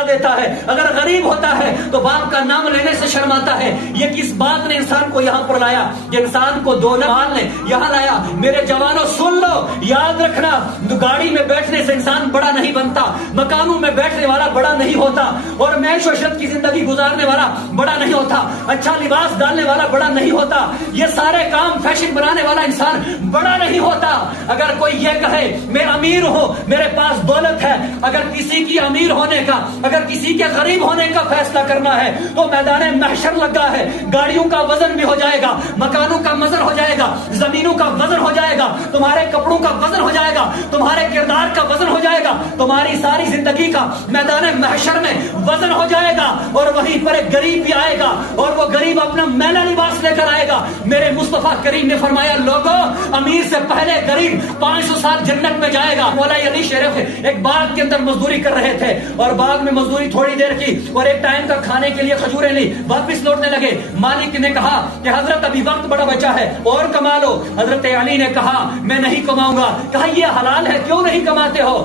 بتا دیتا ہے، اگر غریب ہوتا ہے تو باپ کا نام لینے سے شرماتا ہے۔ یہ کس بات نے انسان کو یہاں پر لایا؟ کہ انسان کو دولت مال نے یہاں لایا۔ میرے جوانوں سن لو، یاد رکھنا، گاڑی میں بیٹھنے سے انسان بڑا نہیں بنتا، مکانوں میں بیٹھنے والا بڑا نہیں ہوتا، اور معیش و عشرت کی زندگی گزارنے والا بڑا نہیں ہوتا، اچھا لباس ڈالنے والا بڑا نہیں ہوتا، یہ سارے کام فیشن بنانے والا انسان بڑا نہیں ہوتا۔ اگر کوئی یہ کہے میں امیر ہوں، میرے پاس دولت ہے، اگر کسی کی امیر ہونے کا، اگر کسی کے غریب ہونے کا فیصلہ کرنا ہے تو میدان محشر لگا ہے، گاڑیوں کا وزن بھی ہو جائے گا، مکانوں کا وزن ہو جائے گا، زمینوں کا وزن ہو جائے گا، تمہارے کپڑوں کا وزن ہو جائے گا، تمہارے کردار کا وزن ہو جائے گا، تمہاری ساری زندگی کا میدان محشر میں وزن ہو جائے گا، اور وہیں پر ایک غریب بھی آئے گا، اور وہ غریب اپنا میلا لباس لے کر آئے گا۔ میرے مصطفیٰ کریم نے فرمایا لوگوں، امیر سے پہلے غریب 500 سال جنت میں جائے گا۔ مولا علی شریف ایک باغ کے اندر مزدوری کر رہے تھے، اور باغ میں مزدوری تھوڑی دیر کی اور ایک ٹائم کا کھانے کے لیے کھجوریں لی، واپس لوٹنے لگے۔ مالک نے کہا کہ حضرت ابھی وقت بڑا بچا ہے اور کما لو۔ حضرت علی نے کہا میں نہیں کماؤں گا۔ کہا یہ حلال ہے، کیوں نہیں کماتے ہو؟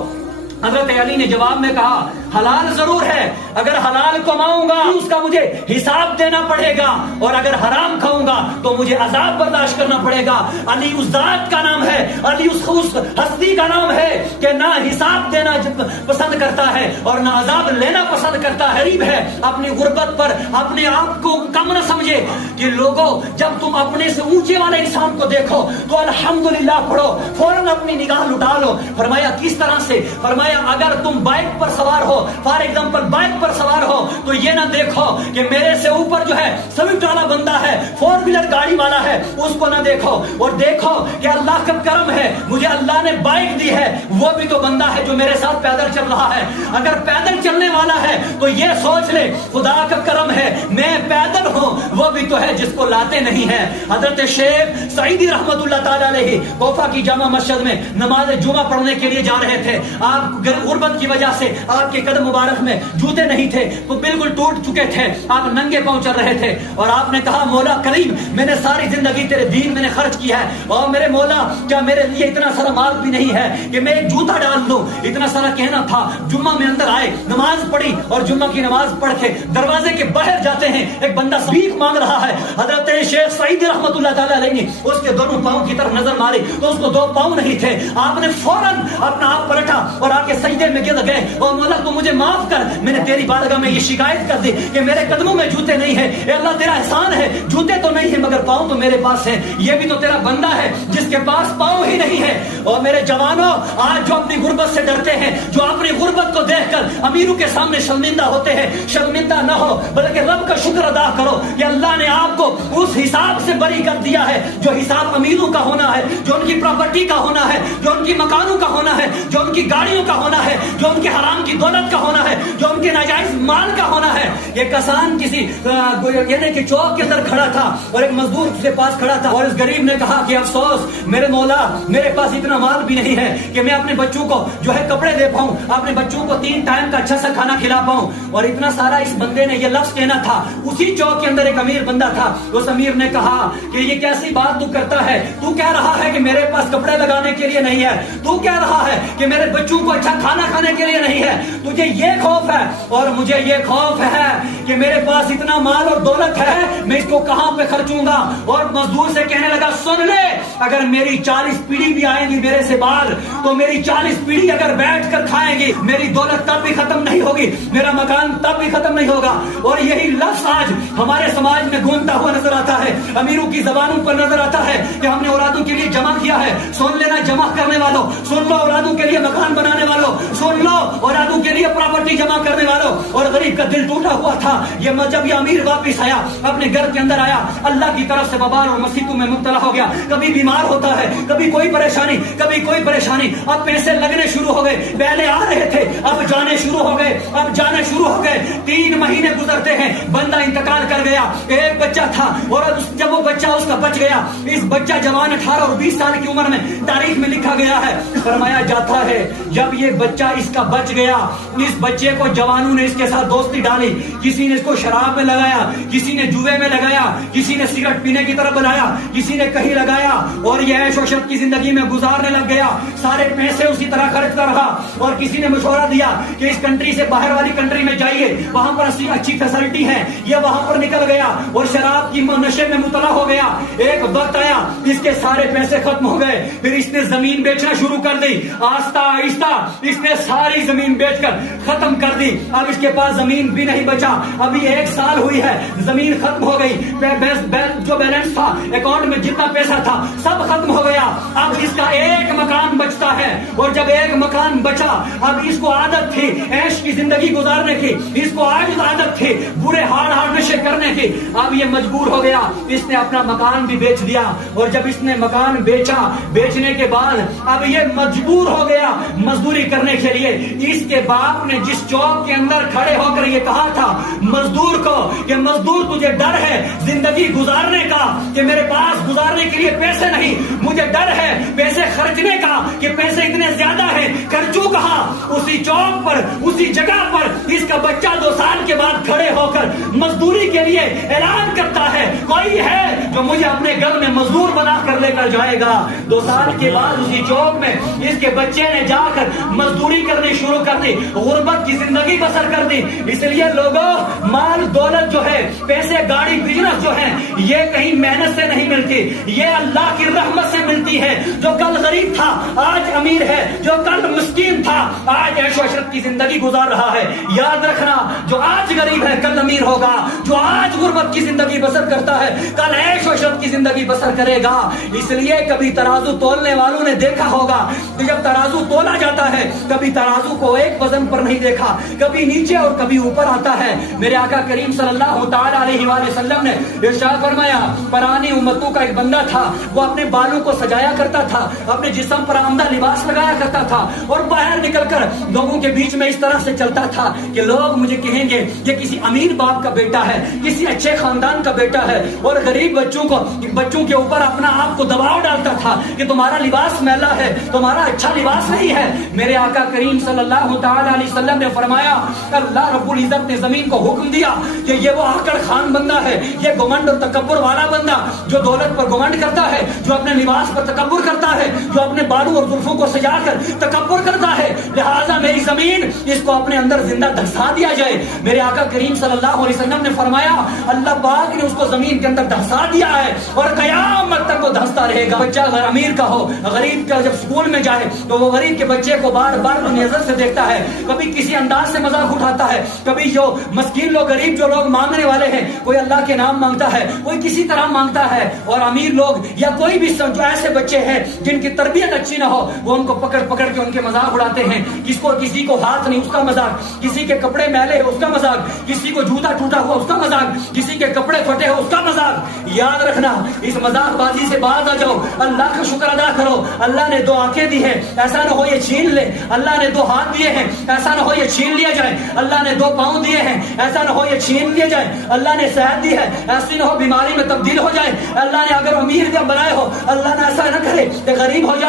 حضرت علی نے جواب میں کہا حلال ضرور ہے، اگر حلال کماؤں گا اس کا مجھے حساب دینا پڑے گا، اور اگر حرام کھاؤں گا تو مجھے عذاب برداشت کرنا پڑے گا۔ علی اس ذات کا نام ہے، علی اس ہستی کا نام ہے کہ نہ حساب دینا پسند کرتا ہے اور نہ عذاب لینا پسند کرتا ہے۔ غریب ہے، اپنی غربت پر اپنے آپ کو کم نہ سمجھے کہ لوگوں جب تم اپنے سے اونچے والے انسان کو دیکھو تو الحمدللہ پڑھو، فوراً اپنی نگاہ لٹا لو۔ فرمایا کس طرح سے؟ فرمایا اگر تم بائک پر سوار ہو، فار ایگزامپل بائک پر سوار ہو، تو یہ نہ دیکھو کہ میرے سے اوپر جو ہے سوئفٹ والا بندہ ہے، 4 ویلر گاڑی والا ہے، اس کو نہ دیکھو، اور دیکھو کہ اللہ کا کرم ہے، مجھے اللہ نے بائک دی ہے، وہ بھی تو بندہ ہے جو میرے ساتھ پیدل چل رہا ہے۔ اگر پیدل چلنے والا ہے تو یہ سوچ لے خدا کا کرم ہے، میں پیدل ہوں، وہ بھی تو ہے جس کو لاتے نہیں ہے۔ حضرت شیخ سعیدی رحمت اللہ تعالی علیہ کوفہ کی جامع مسجد میں نماز جمعہ پڑھنے کے لیے جا رہے تھے۔ آپ غربت کی وجہ سے آپ کے قدم مبارک میں جوتے نہیں تھے، تو بالکل ٹوٹ چکے تھے، آپ ننگے پاؤں چل رہے تھے، اور آپ نے کہا مولا کریم میں نے ساری زندگی تیرے دین میں نے خرچ کیا ہے، اور میرے مولا کیا میرے لیے اتنا سارا مال بھی نہیں ہے کہ میں ایک جوتا ڈال دوں؟ اتنا سارا کہنا تھا۔ جمعہ میں اندر آئے، نماز پڑھی، اور جمعہ کی نماز پڑھ کے دروازے کے باہر جاتے ہیں، ایک بندہ بھیک مانگ رہا ہے۔ حضرت شیخ سعید رحمت اللہ تعالی علیہ نے اس کے دونوں پاؤں کی طرف نظر ماری تو اس کو 2 پاؤں نہیں تھے۔ آپ نے فوراً اپنا آپ پلٹا اور آ کے سجدے میں گر گئے، اور مولا تو مجھے معاف کر، میں نے تیری بارگاہ میں یہ شکایت کر دی کہ میرے قدموں میں جوتے نہیں ہیں، اے اللہ تیرا احسان ہے، جوتے تو نہیں ہیں مگر پاؤں تو میرے پاس ہیں، یہ بھی تو تیرا بندہ ہے جس کے پاس پاؤں ہی نہیں ہے۔ اور میرے جوانوں آج جو اپنی غربت سے ڈرتے ہیں، جو اپنی غربت کو دیکھ کر امیروں کے سامنے شرمندہ ہوتے ہیں، شرمندہ نہ ہو بلکہ رب کا شکر ادا کرو کہ اللہ نے آپ کو اس حساب سے بری کر دیا ہے جو حساب امیروں کا ہونا ہے، جو ان کی پراپرٹی کا ہونا ہے، جو ان کی مکانوں کا ہونا ہے، جو ان کی گاڑیوں کا ہونا ہے، جو ان کے حرام کی دولت کا ہونا ہے، جو ان کے ناجائز مال کا ہونا ہے۔ یہ کسان کسی یعنی کہ چوک کے اندر کھڑا تھا اور ایک مزدور کے پاس کھڑا تھا، اور اس غریب نے کہا کہ افسوس میرے مولا میرے پاس اتنا مال بھی نہیں ہے کہ میں اپنے بچوں کو جو ہے کپڑے دے پاؤں، اپنے بچوں کو 3 ٹائم کا اچھا سا کھانا کھلا پاؤں۔ اور اتنا سارا اس بندے نے یہ لفظ کہنا تھا۔ اسی چوک کے اندر ایک امیر بندہ تھا، اس امیر نے کہا کہ یہ کیسی بات تو کرتا ہے، تو کہہ رہا ہے کہ میرے پاس کپڑے لگانے کے لیے نہیں ہے، تو کہہ رہا ہے کہ میرے بچوں کو اچھا کھانا کھانے کے لیے نہیں ہے، تجھے یہ خوف ہے اور مجھے یہ خوف ہے کہ میرے پاس اتنا مال اور دولت ہے، میں اس کو کہاں پہ خرچوں گا؟ اور مزدور سے کہنے لگا سن لے، اگر میری 40 پیڑھی بھی آئیں گی میرے سے بعد، تو میری 40 پیڑھی اگر بیٹھ کر کھائیں گی، میری دولت تب بھی ختم نہیں ہوگی، میرا مکان تب بھی ختم نہیں ہوگا۔ اور یہی لفظ آج ہمارے سماج میں گونجتا ہوا نظر آتا ہے، امیروں کی زبانوں پر نظر آتا ہے کہ ہم نے اولادوں کے لیے جمع کیا ہے۔ سن لینا جمع کرنے والوں، سن لو اولادوں کے لیے مکان بنانے والوں، سن لو اولادوں کے لیے پراپرٹی جمع کرنے والوں۔ اور غریب کا دل ٹوٹا ہوا تھا، یہ جب یہ امیر واپس آیا، اپنے گھر کے اندر آیا، اللہ کی طرف سے وبال اور مصیبتوں میں مبتلا ہو گیا، کبھی بیمار ہوتا ہے، کبھی کوئی پریشانی، کبھی کوئی پریشانی۔ اب پیسے لگنے شروع ہو گئے، پہلے آ رہے تھے اب جانے شروع ہو گئے، اب جانے شروع ہو گئے۔ 3 مہینے گزرتے ہیں، بندہ انتقال کر گیا۔ ایک بچہ تھا اور جب وہ بچہ اس کا بچ گیا، اس بچہ جوان 18 اور 20 سال کی عمر میں تاریخ میں لکھا گیا ہے، فرمایا جاتا ہے جب یہ بچہ اس کا بچ گیا اس بچے کو جوانوں نے اس کے ساتھ دوستی ڈالی، کسی نے اس کو شراب میں لگایا، کسی نے جوے میں لگایا، کسی نے سگریٹ پینے کی طرف بنایا، کسی نے کہیں لگایا، اور یہ عیش و عشرت کی زندگی میں گزارنے لگ گیا، سارے پیسے اسی طرح خرچتا رہا۔ اور کسی نے مشورہ دیا کہ اس کنٹری سے باہر والی کنٹری میں جائیے، وہاں پر اچھی فیسلٹی ہے، یہ وہاں پر نکل گیا اور شراب کی نشے میں مبتلا ہو گیا۔ ایک وقت آیا اس کے سارے پیسے ختم ہو گئے، پھر اس نے زمین بیچنا شروع کر دی، آہستہ آہستہ اس نے ساری زمین بیچ کر ختم کر دی۔ اب اس کے پاس زمین بھی نہیں بچا، ابھی 1 سال ہوئی ہے، زمین ختم ہو گئی، جو بیلنس تھا اکاؤنٹ میں جتنا پیسہ تھا سب ختم ہو گیا۔ اب اس کا ایک مکان بچتا ہے، اور جب ایک مکان بچا، اب اس کو عادت تھی عیش کی زندگی گزارنے کی، اس کو آج عادت تھی برے ہارڈ نشے کرنے کی۔ اب یہ مجبور ہو گیا، اس نے اپنا مکان بھی بیچ دیا، اور جب اس نے مکان بیچا، بیچنے کے بعد اب یہ مجبور ہو گیا مزدوری کرنے کے لیے۔ اس کے باپ نے جس چوک کے اندر کھڑے ہو کر یہ کہا تھا مزدور کو کہ مزدور تجھے ڈر ہے زندگی گزارنے کا کہ میرے پاس گزارنے کے لیے پیسے نہیں، مجھے ڈر ہے پیسے خرچنے کا کہ پیسے اتنے زیادہ ہیں، خرچوں کہاں؟ اسی چوک پر، اسی جگہ پر اس کا بچہ 2 سال کے بعد کھڑے ہو کر مزدوری کے لیے اعلان کرتا ہے کوئی ہے جو مجھے اپنے گھر میں مزدور بنا کر لے کر جائے گا۔ 2 سال کے بعد اسی چوک میں اس کے بچے نے جا کر مزدوری کرنی شروع کر دی، غربت کی زندگی بسر کر دی۔ اس لیے لوگوں، مال دولت جو ہے، پیسے گاڑی بزنس جو ہے، یہ کہیں محنت سے نہیں ملتی، یہ اللہ کی رحمت سے ملتی ہے۔ جو کل غریب تھا آج امیر ہے، جو کل مسکین تھا آج عیش و عشرت کی زندگی گزار رہا ہے۔ یاد رکھنا، جو آج غریب ہے کل امیر ہوگا، جو آج غربت کی زندگی بسر کرتا ہے کل عیش و عشرت کی زندگی بسر کرے گا۔ اس لیے کبھی ترازو تولنے والوں نے دیکھا ہوگا کہ جب ترازو تولا جاتا ہے کبھی ترازو کو ایک وزن پر نہیں دیکھا، کبھی نیچے اور کبھی اوپر آتا ہے۔ میرے آقا کریم صلی اللہ تعالی علیہ وآلہ وسلم نے ارشاد فرمایا، پرانی امتوں کا ایک بندہ تھا، وہ اپنے بالوں کو سجایا کرتا تھا، اپنے جسم پر عمدہ لباس لگایا کرتا تھا، اور باہر نکل کر لوگوں کے بیچ میں اس طرح سے چلتا تھا کہ لوگ مجھے کہیں گے یہ کسی امیر باپ کا بیٹا ہے، کسی اچھے خاندان کا بیٹا ہے، اور غریب بچوں کے اوپر اپنا آپ کو دباؤ ڈالتا تھا کہ تمہارا لباس میلا ہے، تمہارا اچھا لباس نہیں ہے۔ میرے آقا کریم صلی اللہ تعالی علیہ وسلم نے فرمایا، اللہ رب العزت نے زمین کو حکم دیا کہ یہ وہ آکڑ خان بندہ ہے، یہ گھمنڈ اور تکبر والا بندہ جو دولت پر گھمنڈ کرتا ہے، جو اپنے لباس پر تکبر کرتا ہے، جو اپنے بالوں اور زلفوں کو سجا کر تکبر کرتا ہے، لہذا میری زمین اس کو اپنے اندر زندہ دھسا دیا جائے۔ میرے آقا کریم صلی اللہ علیہ وسلم نے فرمایا، اللہ پاک نے اس کو زمین کے اندر دھسا دیا ہے اور قیامت تک وہ دھستا رہے گا۔ بچہ اگر امیر کا ہو، غریب کا جب اسکول میں جائے تو وہ غریب کے بچے کو بار بار نظر سے دیکھتا ہے، کبھی کسی انداز سے مذاق اٹھاتا ہے، کبھی جو مسکین لوگ، غریب جو لوگ مانگنے والے ہیں، کوئی اللہ کے نام مانگتا ہے، کوئی کسی طرح مانگتا ہے، اور امیر لوگ یا کوئی بھی جو ایسے بچے ہیں جن کی تربیت اچھی نہ ہو، وہ ان کو پکڑ پکڑ کے ان کے مذاق اڑاتے ہیں۔ کسی کو ہاتھ نہیں اس کا مذاق، کسی کے کپڑے میلے اس کا مذاق، کسی کو جوتا ٹوٹا ہوا اس کا مذاق، کسی کے کپڑے پھٹے ہو اس کا مذاق۔ یاد رکھنا، اس مذاق بازی سے باز آ جاؤ، اللہ کا شکر ادا کرو۔ اللہ نے 2 آنکھیں دی ہیں، ایسا نہ ہو یہ چھین لے۔ اللہ نے 2 ہاتھ دیے ہیں، ایسا نہ ہو یہ چھین لیا جائے۔ اللہ نے 2 پاؤں دیے ہیں، ایسا نہ ہو یہ چھین لیا جائے۔ اللہ نے صحت دی ہے، ایسی نہ ہو بیماری میں تبدیل ہو جائے۔ اللہ نے اگر امیر کا بنائے ہو، اللہ نے ایسا نہ کرے کہ غریب ہو جائے۔